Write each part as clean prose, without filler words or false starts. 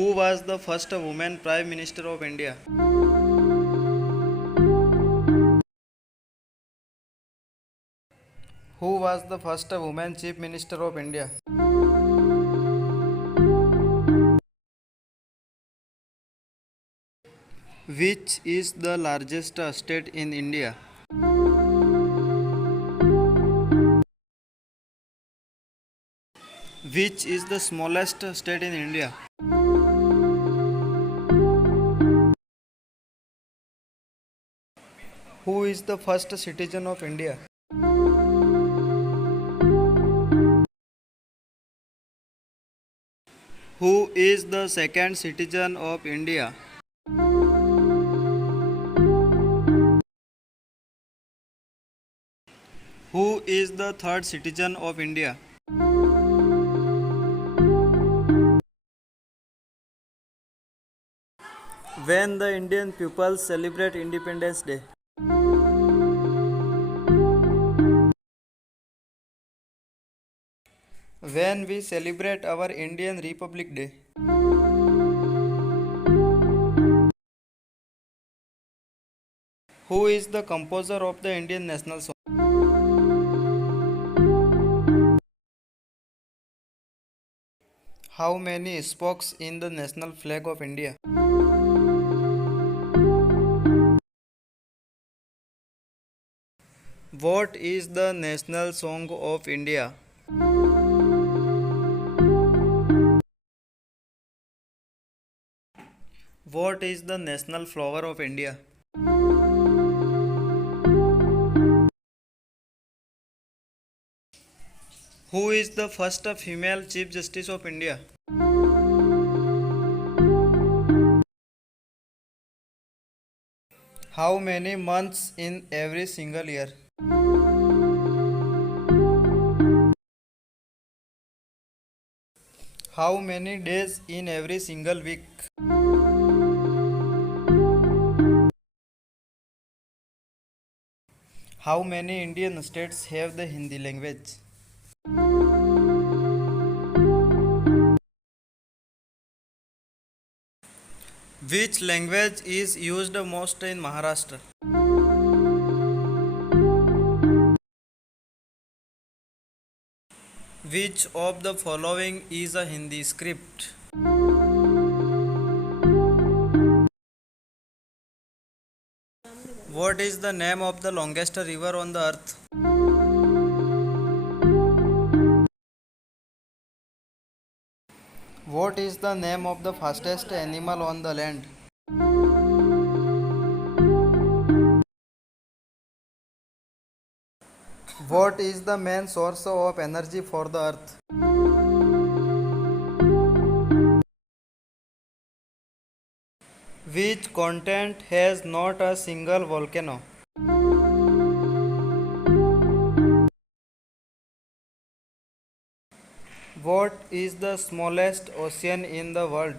Who was the first woman Prime Minister of India? Who was the first woman Chief Minister of India? Which is the largest state in India? Which is the smallest state in India? Who is the first citizen of India? Who is the second citizen of India? Who is the third citizen of India? When the Indian people celebrate Independence Day? When we celebrate our Indian Republic Day? Who is the composer of the Indian national song? How many spokes in the national flag of India? What is the national song of India? What is the national flower of India? Who is the first female Chief Justice of India? How many months in every single year? How many days in every single week? How many Indian states have the Hindi language? Which language is used most in Maharashtra? Which of the following is a Hindi script? What is the name of the longest river on the earth? What is the name of the fastest animal on the land? What is the main source of energy for the earth? Which continent has not a single volcano? What is the smallest ocean in the world?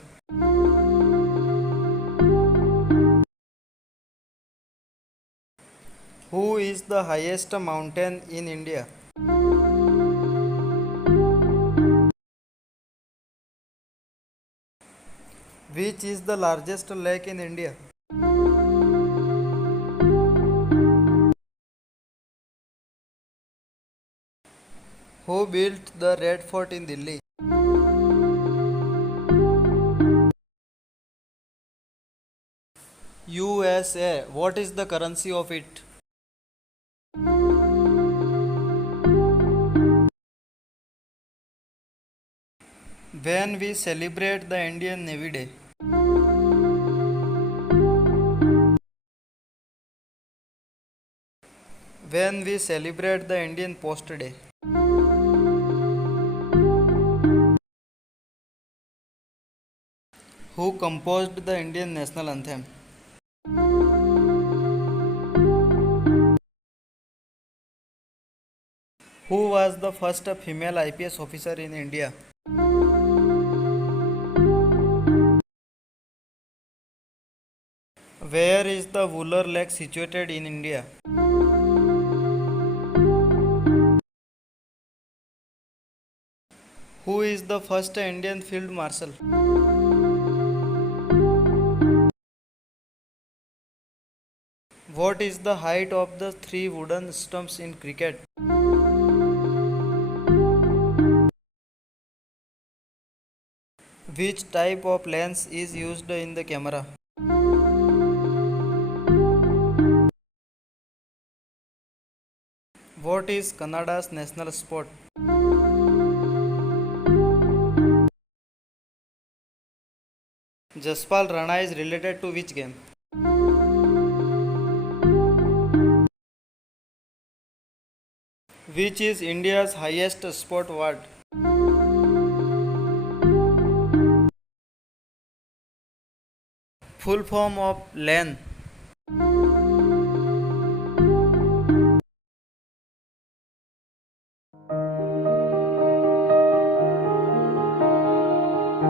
Who is the highest mountain in India? Which is the largest lake in India? Who built the Red Fort in Delhi? USA. What is the currency of it? When we celebrate the Indian Navy Day? When we celebrate the Indian Post Day? Who composed the Indian national anthem? Who was the first female IPS officer in India? Where is the Wular Lake situated in India? Who is the first Indian Field Marshal? What is the height of the three wooden stumps in cricket? Which type of lens is used in the camera? What is Canada's national sport? Jaspal Rana is related to which game? Which is India's highest sport award? Full form of LAN.